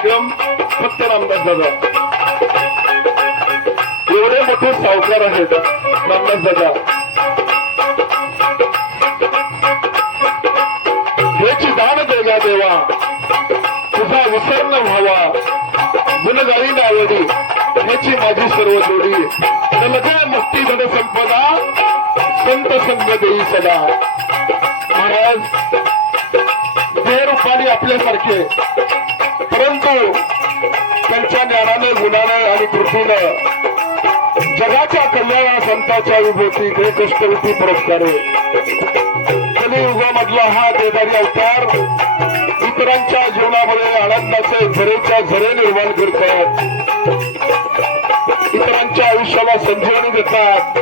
कार्यक्रम फक्त रामदास दादा एवढे मोठे सावकार आहेत रामदास दादा ह्याची दान देगा देवा. तुझा विसर न व्हावा. गुणगाई नावडी. ह्याची माझी सर्व जोडी. नलगे मुक्ती धन संपदा. संत संग देई सदा. महाराज देह रूपाने आपल्यासारखे परंतु त्यांच्या ज्ञानाने गुणाने आणि कृतीनं जगाच्या कल्याणा संताच्या विभूती हे कष्टवृत्ती पुरस्कार कलियुगामधला हा देदारी अवतार इतरांच्या जीवनामध्ये आनंदाचे झरेच्या झरे निर्माण करतात. इतरांच्या आयुष्याला संजीवनी देतात.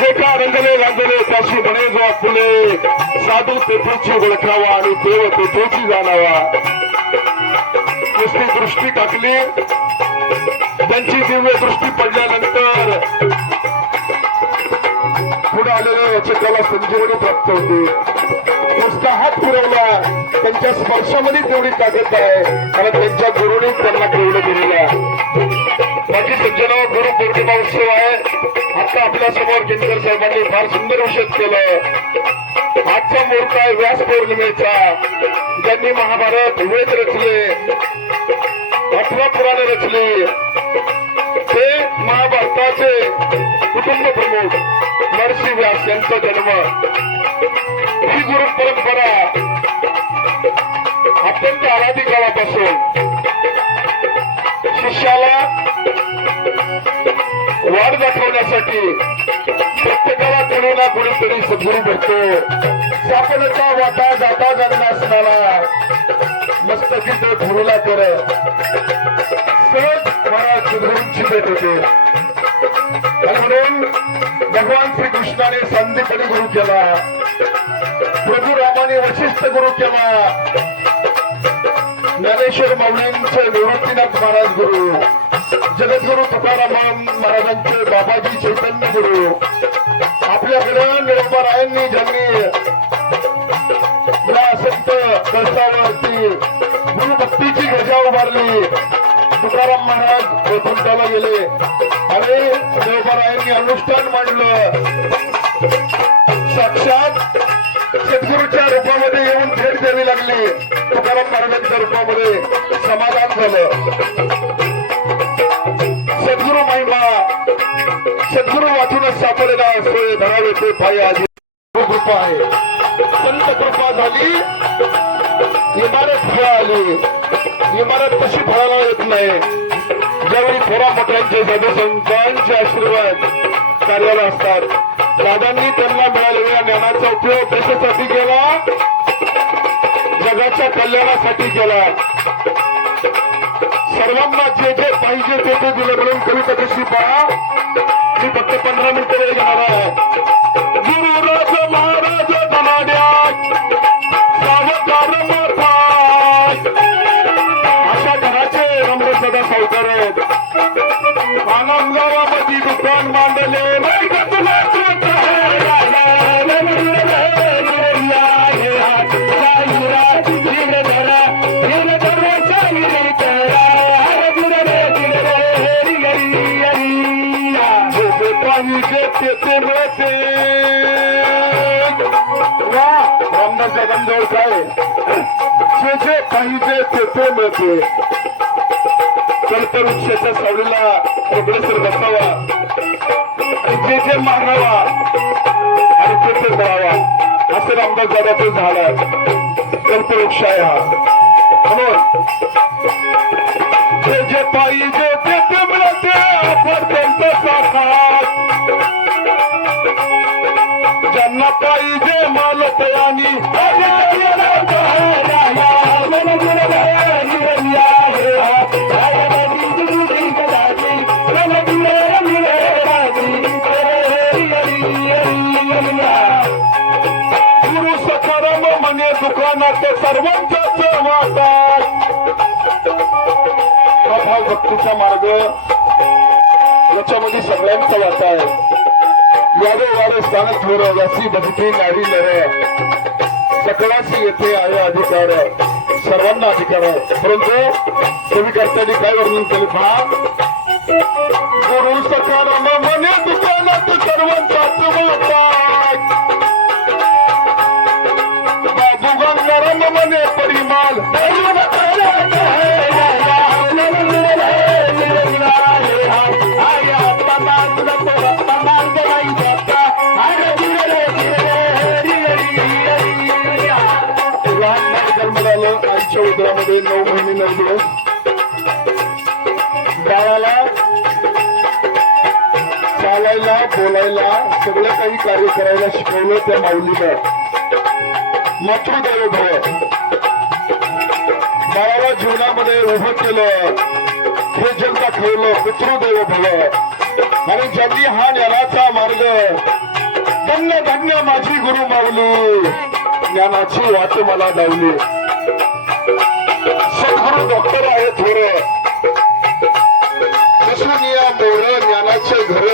जे का रंगले रंगले त्याशी बने जो फुले साधू तेथेची ओळखावा आणि देव तेथेची जाणावा. नुसती दृष्टी टाकली. त्यांची दिव्य दृष्टी पडल्यानंतर पुढे आलेल्या याचकाला संजीवनी प्राप्त होते. नुसता हात फिरवला. त्यांच्या स्पर्शामध्ये तेवढी ताकद आहे. कारण त्यांच्या गुरुने त्यांना तेवढं दिलेलं माझी सज्जना गुरु पौर्णिमा उत्सव आहे. आता आपल्यासमोर केंद्र साहेबांनी फार सुंदर विषय केलं. आजचा मुहूर्त आहे व्यास पौर्णिमेचा. ज्यांनी महाभारत वेद रचले अठरा रचले. रचली ते महाभारताचे कुटुंब प्रमुख नरसिंह व्यास यांचा जन्म. ही गुरु परंपरा अत्यंत अनादी काळापासून शिष्याला वाढ दाखवण्यासाठी प्रत्येकाला कोणी ना कोणीतरी सद्गुरू भेटतो. सापडचा वाटा जाता जाणला असणारा मस्तकी तो ठरवला तर होते आणि म्हणून भगवान श्री कृष्णाने संदीपनी गुरु केला. प्रभू रामाने वशिष्ठ गुरु केला. ज्ञानेश्वर माऊलींचे निवृत्तीनाथ महाराज गुरु. जगद्गुरु तुकाराम महाराजांचे बाबाजी चैतन्य गुरु. आपल्याकडे निरंबर रायांनी ज्यांनी या संत कळसावरती गुरुभक्तीची गजा उभारली तुकाराम महाराज वैकुंठाला गेले. अरे देवबरायांनी अनुष्ठान मांडलं. साक्षात सद्गुरूच्या रूपामध्ये येऊन भेट द्यावी लागली. तुकाराम महाराजांच्या रूपामध्ये समाधान झालं. सद्गुरू महिमा सद्गुरू वाचूनच सापडला. सोय धरावे ते पाय आधी. कृपा आहे. संत कृपा झाली. इमारत फळ आली. इमारत कशी फळायला येत नाही. ज्यावेळी थोरा मोठ्यांचे सदस्यांचे आशीर्वाद कार्याला असतात दादांनी त्यांना मिळालेल्या ज्ञानाचा उपयोग कशासाठी केला? जगाच्या कल्याणासाठी केला. सर्वांना जे जे पाहिजे ते ते दिलं म्हणून कविता कशी पहा. मी फक्त पंधरा मिनिटं वेळ घेणार आहे. जे पाहिजे तेथे ते मिळते. कल्पवृक्षाच्या सावलीला अग्रेसर बसावा. आणि जे जे मागावा आणि ते ते मिळावा. असं रामदास दादाचं झाड आहे कल्पवृक्ष आहे हा म्हणून जे जे पाहिजे तेथे मिळते. आपण त्यांचा साकार. ज्यांना पाहिजे माल तयानी भक्तीचा मार्ग याच्यामध्ये सगळ्यांचा वाटा आहे. यादव वाडे स्थानक थोर व्यासी बदकी नारी नर सकळाशी येथे आहे अधिकार. सर्वांना अधिकार आहे. परंतु कवी कर्त्यांनी काय वर्णन केले? पहा. उदरामध्ये नऊ महिने नऊ दिवस बाळाला चालायला बोलायला सगळं काही कार्य करायला शिकवलं त्या माऊलीनं. मातृदैव भव. बाळाला जीवनामध्ये उभं केलं. हे जग दाखवलं पितृदैव भव. आणि ज्यांनी हा ज्ञानाचा मार्ग धन्य धन्य माझी गुरु माऊली ज्ञानाची वाट मला लावली.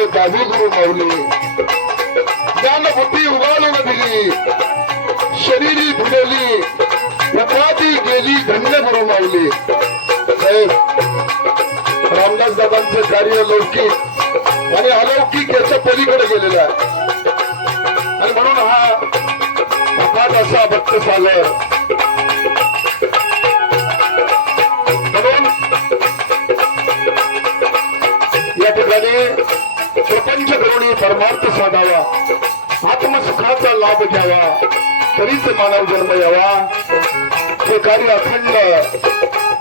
ज्ञानाचे घर दावी गुरु माऊली. ज्ञान बुद्धी उभारून दिली. शरीरी भिडली उपाधी गेली धन्य गुरु माऊली रामदास दादांचं कार्य लौकिक आणि अलौकिक याच्या पलीकडे गेलेलं आहे. आणि म्हणून हा अफाट असा भक्त सागर. म्हणून या ठिकाणी प्रपंच करुणी परमार्थ साधावा आत्मसुखाचा लाभ घ्यावा तरीच मानव जन्म यावा हे कार्य अखंड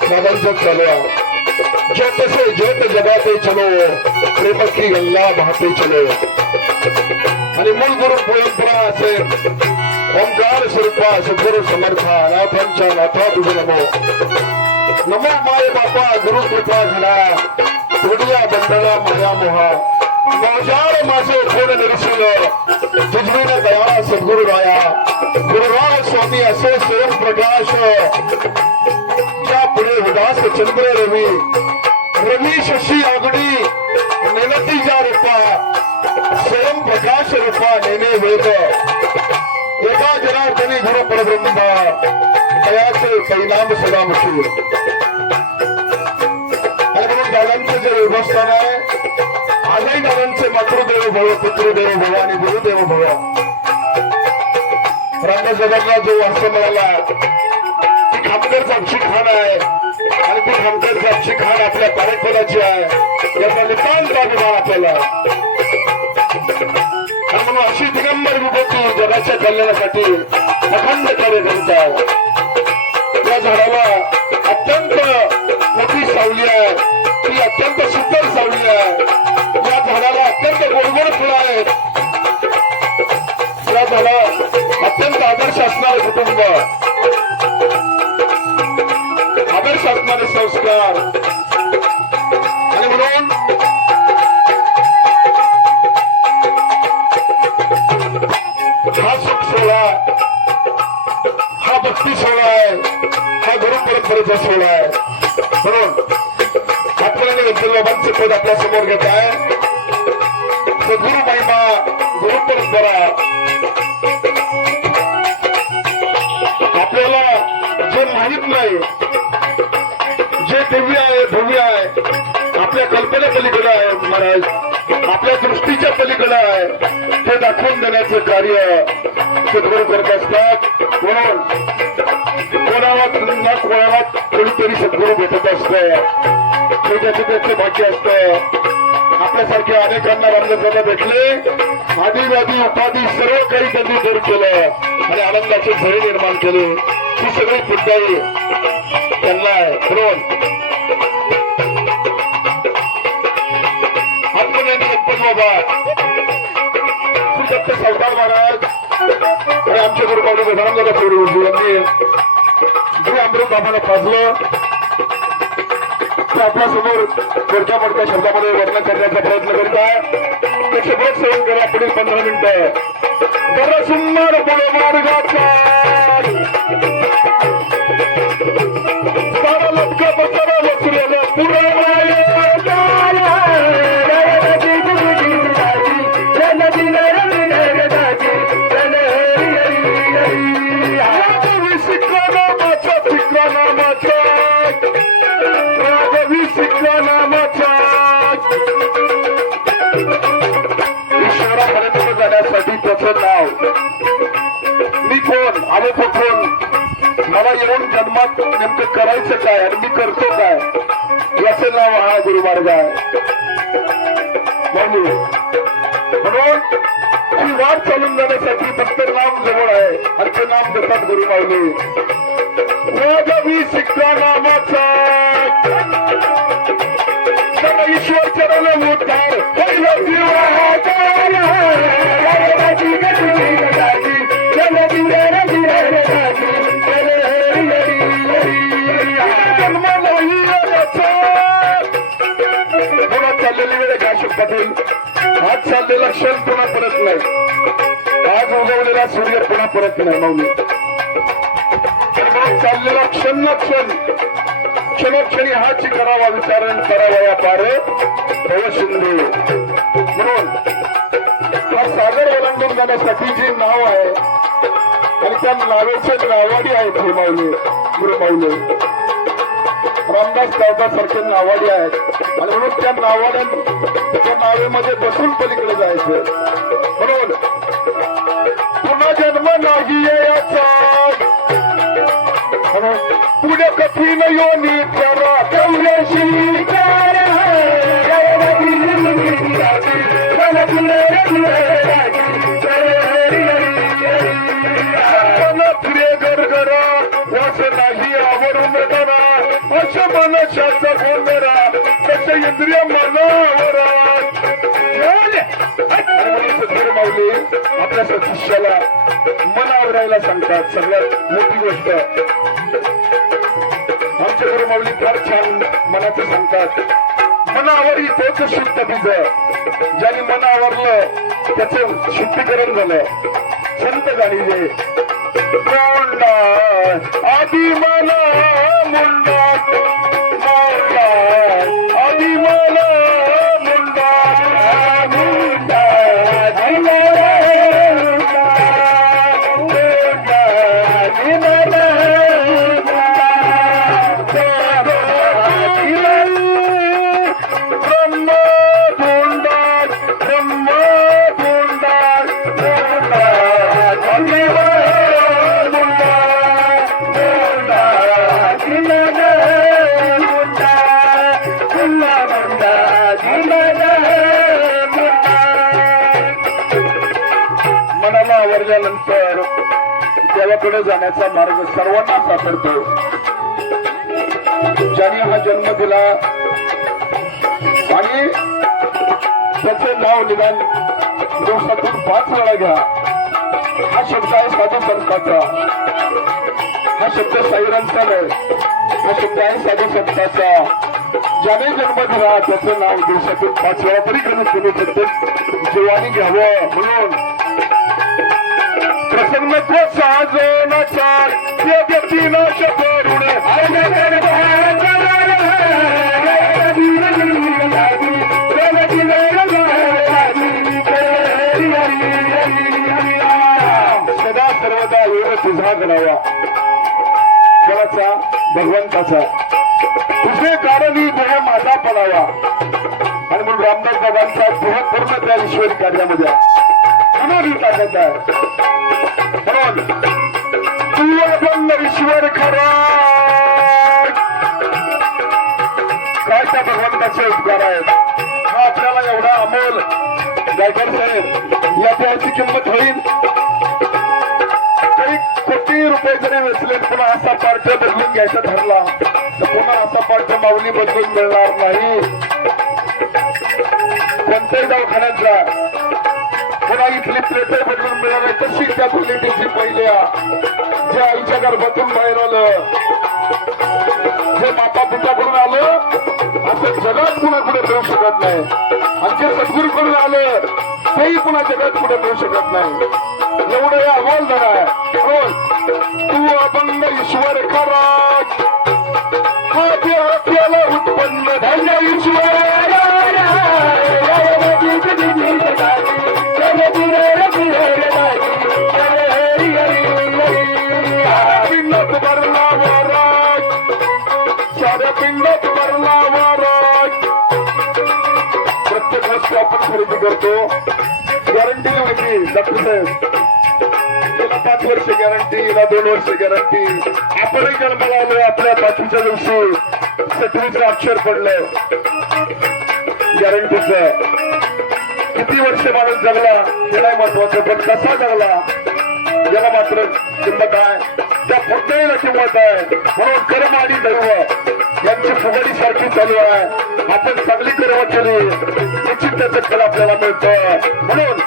दादांचं चालवा ज्योत से ज्योत जगाते चलो प्रेम की गंगा बहाते चलो आणि मूळ गुरु परंपरा असेल ओंकार स्वरूपा सद्गुरु समर्था नाथांच्या नाथा तुझे नमो नमो माय बापा गुरु कृपा झाला तुडिया बंधना माया मोहा नवजार माझे कोण निरसिल तुझवीन दया सद्गुरु राया गुरुराय स्वामी असे स्वयं प्रकाश. त्या पुढे उदास चंद्र रवी. रवी शशी आगडी नेनती रूपा. स्वयं प्रकाश रूपा नेने वेद. एका जनार्दनी गुरु परब्रह्मा. दयाचे परिणाम सदामुखी. आणि म्हणून दादांचं जे देवस्थान आहे आजही मातृदेव भव पितृदेव भव आणि गुरुदेव भव. रामदास दादांना जो वारसा मिळाला ती खामकर साक्षी खान आहे. आणि ती खामकर साक्षी खान आपल्या कार्यक्रमाची आहे. याचा नितांत अभिमान आपल्याला म्हणून अशी दिगंबर विभूती जगाच्या कल्याणासाठी अखंड कार्य करतात या झाडाला अत्यंत मोठी सावली आहे. ही अत्यंत सुंदर सावली आहे. या झाडाला अत्यंत गोडगोड फुलं आहेत. या झाडा अत्यंत आदर्श असणारे कुटुंब. आदर्श असणारे संस्कार. आणि म्हणून हा सुख सोहळा हा भक्ती सोहळा आहे. हा गुरु परंपरेचा सोहळा आहे. म्हणून आत्मराने पद आपल्यासमोर घेत आहे. सद्गुरु महिमा गुरु परंपरा. आपल्याला जे माहीत नाही जे दिव्य आहे भव्य आहे आपल्या कल्पने पलीकडे आहे महाराज. आपल्या दृष्टीच्या पलीकडे आहे. ते दाखवून देण्याचं कार्य सद्गुरू करत असतात. म्हणून कोणाला न कोणाला कोणीतरी सद्गुरू भेटत असत. ते त्याचं भाग्य असत. आपल्यासारखे अनेकांना रामदासांना भेटले. आदिवादी उपाधी सर्व काही त्यांनी दूर केलं. आणि आनंदाचे झरे निर्माण केले. ही सगळी पुढाई त्यांना आहे म्हणून आत्मज्ञानी गणपत बाबा. श्री दत्त सावकार महाराज. आणि आमचे गुरुपावले गजानन दादा यांनी हे अमृत बाबाला पाजलं ते आपल्यासमोर मोठ्या मोठ्या शब्दामध्ये वर्णन करण्याचा प्रयत्न करत आहे त्याची शब्द सेवन करा पुढील पंधरा मिनिटं. जरा सुंदर पुढे मार्गाचा सारा लटका बसारा बसलेलं पुढे आलो कुठून? मला येऊन जन्मात नेमकं करायचं काय आणि मी करतो काय? याचं नाव हा गुरुमार्ग आहे. म्हणून ही वाट चालून जाण्यासाठी फक्त नाम जवळ आहे आणि ते नाम देतात गुरु माऊली वाजवी सिक्का नामाचा. ईश्वर चरण उद्धार पहिला जीव आहे. कठीण काशिक पाटील आज चाललेला क्षण पुन्हा परत नाही. आज उगवलेला सूर्य पुन्हा परत नाही माऊली. चाललेला क्षण क्षण क्षणोक्षणी हाची करावा विचारण करावा या पार भव शिंदे म्हणून हा सागर ओलांडून जाण्यासाठी जे नाव आहे आणि त्या नावेचे नावाडी आहेत हे माऊली गुरु माऊली. रामदास दादा सारखे नावाडी आहेत. आणि म्हणून त्या नावाड्या त्या नावेमध्ये बसून पलीकडे जायचं. म्हणून पुन्हा जन्म नाही याचा. म्हणून कठीण योनी त्याला कौल्याशी मन मनुष्याचा गोंधरा त्याच्या इंद्रिय मनावर माऊली आपल्या शिष्याला मन आवरायला सांगतात सगळ्यात मोठी गोष्ट. आमच्या गुरु माऊली फार छान मनाचं सांगतात. मनावर तोच शुद्ध बीज. ज्याने मन आवरलं त्याचं शुद्धीकरण झालं. संत गाणीजे मुंडा आधी मना मुंड देवाकडे जाण्याचा मार्ग सर्वांना सापडतो. ज्याने हा जन्म दिला आणि त्याचे नाव निदान दिवसातून पाच वेळा घ्या. हा शब्द आहे साधू संताचा. हा शब्द साईरांचा नाही. हा शब्द आहे साधू संताचा. ज्याने जन्म दिला त्याचं नाव दिवसातून पाच वेळा तरी कधी तुम्ही प्रत्येक जीवानी घ्यावं म्हणून. प्रसन्नत्व साजनाचा त्या व्यक्तीला करून सदा सर्वदा योग तुझा गणावा कोणाचा भगवंताचा. तुझे कारणी देह माझा पडावा आणि म्हणून रामदास बाबांचा पूर्ण त्या ईश्वरी कार्यामध्ये. म्हणून आपण ईश्वर खरा. काय त्या भगवंताचे उपकार आहेत? हा आपल्याला एवढा अमोल. गायकर साहेब या त्याची किंमत होईल? तरी कोटी रुपये जरी वेचले पुन्हा असा पार्ट बदलून घ्यायचा ठरला. तर पुन्हा असा पार्ट माऊली बदलून मिळणार नाही. कोणत्याही दवाखान्यात जा पुन्हा इथली प्लेट बदलून मिळाले. तशी त्या क्वालिटीची पहिल्या? जे आईच्या गर्भातून बाहेर आलं. जे माता पित्याकडून आलं असं जगात पुन्हा कुठे मिळू शकत नाही. आणि जे सद्गुरूकडून आलं तेही पुन्हा जगात कुठे मिळू शकत नाही. एवढं या अहवाल झाला रोज तू अभंग ईश्वर करा. ते उत्पन्न धन्य ईश्वर. आपण खरेदी करतो. गॅरंटी होती? डॉक्टर साहेब. गेल्या पाच वर्ष गॅरंटी हिला दोन वर्ष गॅरंटी आपणही जन्माला आलो आपल्या पाचवीच्या दिवशी. सतवीचं अक्षर पडलं गॅरंटीच किती वर्ष माणूस जगला हे नाही महत्वाचं पण कसा जगला? याला मात्र किंमत आहे. त्या पुतळीला किंमत आहे. म्हणून कर्म आणि दैव यांची फुगडी सारखी चालू आहे. आपण चांगली कर्म केली. निश्चित त्याचं फल आपल्याला मिळतं. म्हणून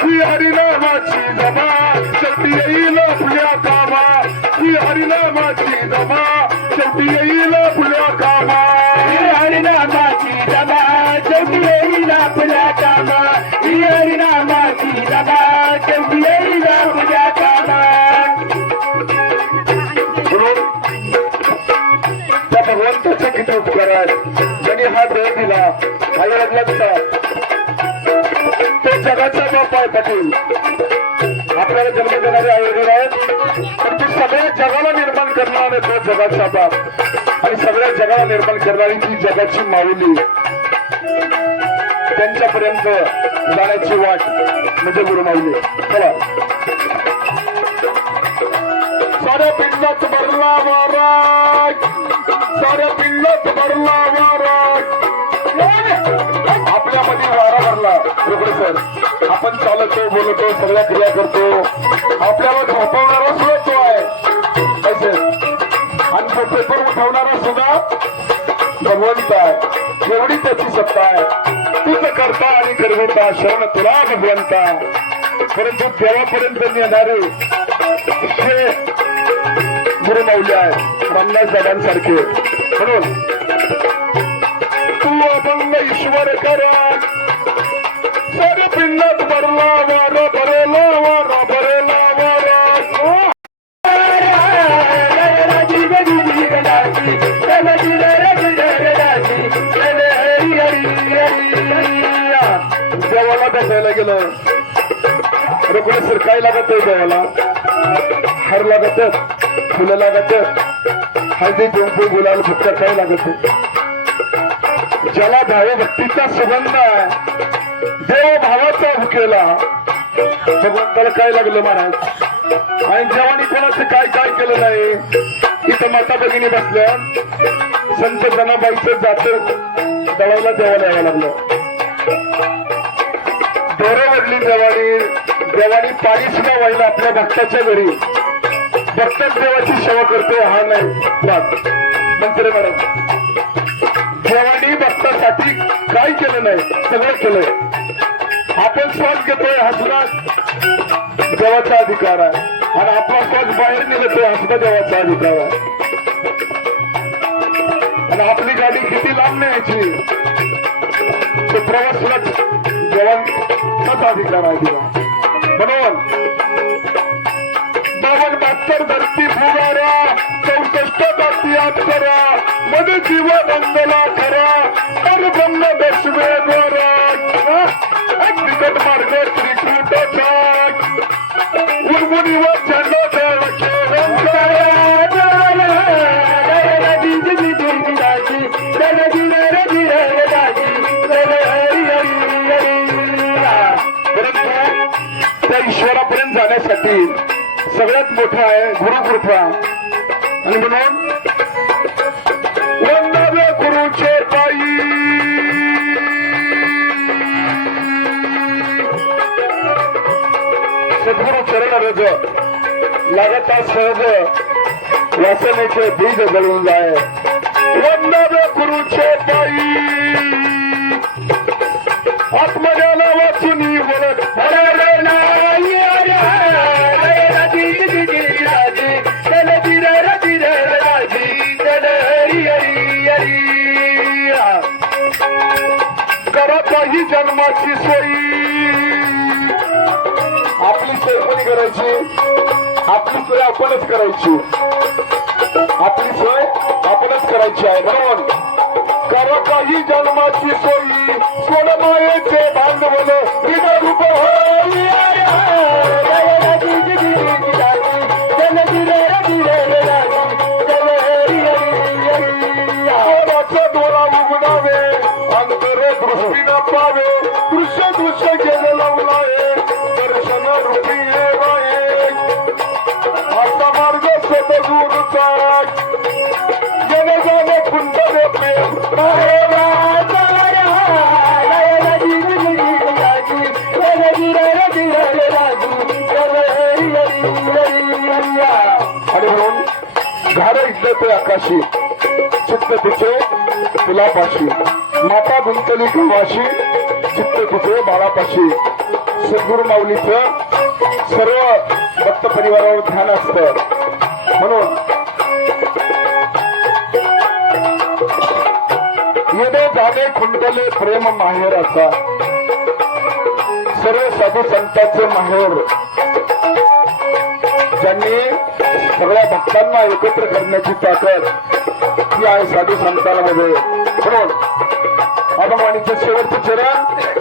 श्री हरिनामाची जमा. शेवटी येईल आपल्या कामा. श्री हरिनामाची जमा. शेवटी येईल निर्माण तो जगाचा बाप. आणि सगळ्या जगाला निर्माण करणारी ती जगाची माऊली. त्यांच्यापर्यंत जाण्याची वाट म्हणजे गुरुमाऊली चला. साऱ्या पिंडात भरला वाराट साऱ्या पिंडात भरला वाराट आपल्यामध्ये वारा भरला रोकडे सर. आपण चालतो बोलतो सगळ्या क्रिया करतो. आपल्याला झोपवणारा सुद्धा तो पेपर उठवणारा सुद्धा. भगवंत आहे. एवढी त्याची सत्ता आहे. तुझ करता आणि करवता शरण तुला भगवंता परंतु देवापर्यंत नेणारे हे गुरुमौली आहे. रामदास दादांसारखे म्हणून तू अभंग ईश्वर करा. सर पिंडात भरला वार भरेला वार अरे सर काय लागत आहे देवाला? हर लागत फुलं लागत हळदी कुंकू गुलाल फक्त काय लागत ज्याला भाव भक्तीचा सुगंध आहे देव भावाचा भुकेला. भगवंताला काय लागलं महाराज? आणि जेवणी कोणाचं काय काय केलं नाही? इथं माता भगिनी बसल्या. संत जनाबाईचं जात दळायला देवाला यावं लागलं. दोरं वडली जवानी देवाने पाणी सुद्धा वाहिलं आपल्या भक्ताच्या घरी. भक्तच देवाची सेवा करतोय हा नाही. वाद. मंत्री मॅडम देवाने भक्तासाठी काय केलं नाही? सगळं केलंय. आपण श्वास घेतोय हा सुद्धा देवाचा अधिकार आहे. आणि आपला श्वास बाहेर निघतोय हा सुद्धा देवाचा अधिकार आहे. आणि आपली गाडी किती लांब न्यायची? तो प्रवासला देवांचाच अधिकार आहे तिला म्हणून बावन बहात्तर धरती फुगारा चौसष्ट धरती अक्षरा मध जीव बंदला खरा पर ब्रह्म दशमे द्वारा. बिकट मार्ग त्रिकूटाचा उर्मुनीवर झेंडा देवके ईश्वरापर्यंत सगळ्यात मोठा आहे गुरुकृपा आणि म्हणून वंदावे गुरुचे पायी. सद्गुरु चरण रज लागता सहज वासनेचे बीज जळून जाय. वंदावे गुरुचे पायी. आत्मजाला काही सोयी आपली सोय कोणी करायची आपली सोय आपणच करायची आपली सोय आपणच करायची आहे बरोबर करा काही जन्माची सोयी सोनमायेचे भांडवल हृदय रूप होई सोनाचं झाड इथलं आकाशी. चित्त तिचे फुलापाशी माता गुंतली गावाशी चित्त तिचे बाळापाशी. सद्गुरु माऊलीचं सर्व भक्त परिवारावर ध्यान असत. म्हणून येणे जाणे खुंडले प्रेम माहेराचा सर्व साधू संतांचे माहेर. ज्यांनी सगळ्या भक्तांना एकत्र करण्याची ताकद ही आहे साधू संतांमध्ये. म्हणून अभवानीचे शेवटचे चरण.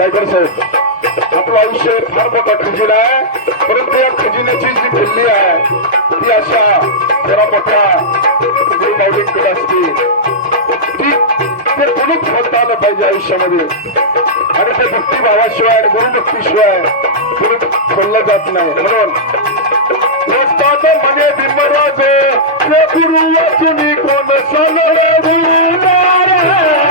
आहे साहेब आपलं आयुष्य फार मोठा खजिना आहे. परंतु या खजिन्याची जी किल्ली आहे ती अशा जरा मोठ्या गुरु असते? ती ते कुणीच फलता आलं पाहिजे आयुष्यामध्ये. आणि ते भक्तिभावाशिवाय आणि गुरुभक्तीशिवाय पुढे खोललं जात नाही. म्हणून मने बिंबराजे गुरु वाचुनी कोण सांगणे सोलमायेचे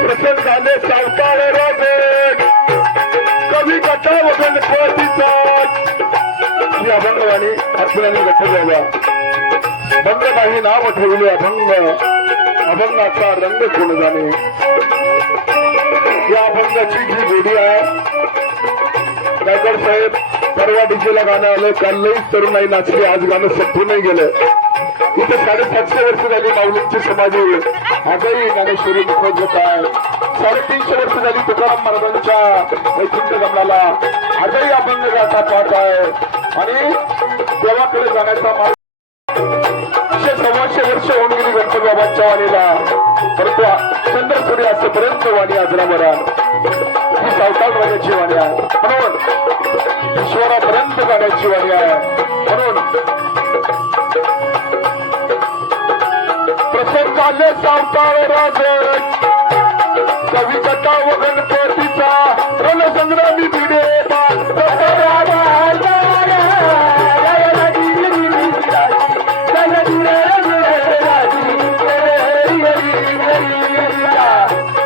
प्रसन्न प्रसंगाने सावकाळ राजन कवी कथा वगैरे ही अभंगवाणी अत्र्याने गठ झाला बंद नाही नाव ठेवले अभंग. अभंगाचा रंग कोण जाणे. या अभंगाची जी गोडी आहे रायगड साहेब परवा डीजेला गाणं आलं काल लईच तरुणाई नाचली आज गाणं संपून नाही गेलं. इथे साडेसातशे वर्ष झाली माऊलींची समाधी आजही ज्ञानेश्वरी मुखवत होत आहे. साडेतीनशे वर्ष झाली तुकाराम महाराजांच्या वैकुंठ गमनाला आजही अभंग गाथा पाहत आहे. आणि देवाकडे जाण्याचा मार्ग सव्वाशे वर्ष होऊन गेली गणपती बाबांच्या वाणीला. परंतु चंद्र सूर्य असेपर्यंत वाणी आजरा मरा ही सावताल राजाची वाणी आहे. म्हणून ईश्वरापर्यंत गाण्याची वाणी आहे. म्हणून प्रसंगाले सावताळ राज कवी रणसंग्रामी भिडे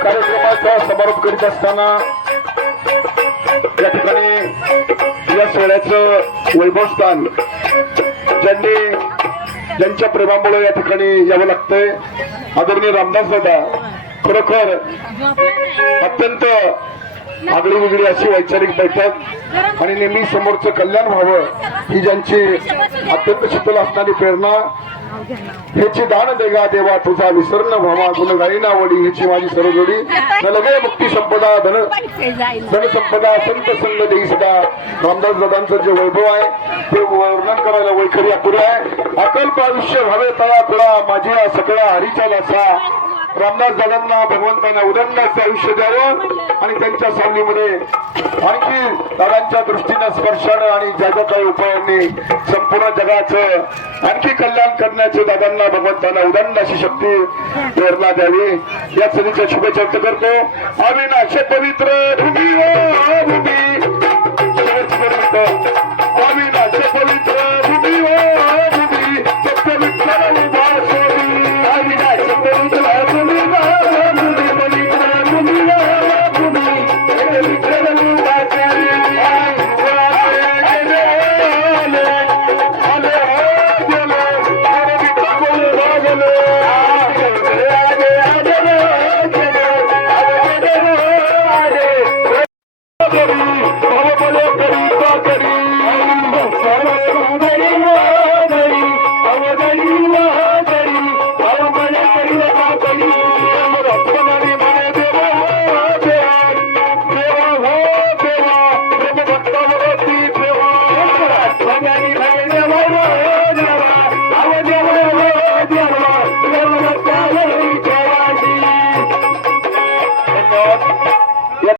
कार्यक्रमाचा समारोप करीत असताना या ठिकाणी या सोहळ्याचं वैभवस्थान ज्यांनी ज्यांच्या प्रेमामुळे या ठिकाणी यावं लागतंय. आदरणीय रामदास दादा खरोखर अत्यंत आगळी वेगळी अशी वैचारिक बैठक आणि नेहमी समोरचं कल्याण व्हावं ही ज्यांची अत्यंत शीतल असणारी प्रेरणा ह्याची दान देगा देवा तुझा विसरण व्हावा गुण गाईना आवडी ह्याची माझी सर्वजोडी न लगे भक्ती संपदा धन धन संपदा संत संग देई सदा. रामदास दादांचं जे वैभव आहे ते वर्णन करायला वैखरी अपुरे आहे. अकल्प आयुष्य हवे तळा तुळा माझी या सगळ्या हरीच्या लासा रामदास दादांना भगवंतांना उदंडाचं आयुष्य द्यावं आणि त्यांच्या सावलीमध्ये आणखी दादांच्या दृष्टीनं स्पर्शानं आणि ज्या ज्या काही उपायांनी संपूर्ण जगाचं आणखी कल्याण करण्याचे दादांना भगवंतांना उदंड अशी शक्ती प्रेरणा द्यावी. या सणीच्या शुभेच्छा व्यक्त करतो. अविनाश पवित्र भूमी. Bobby, that's a bully, Bobby, oh, Bobby, that's a bully,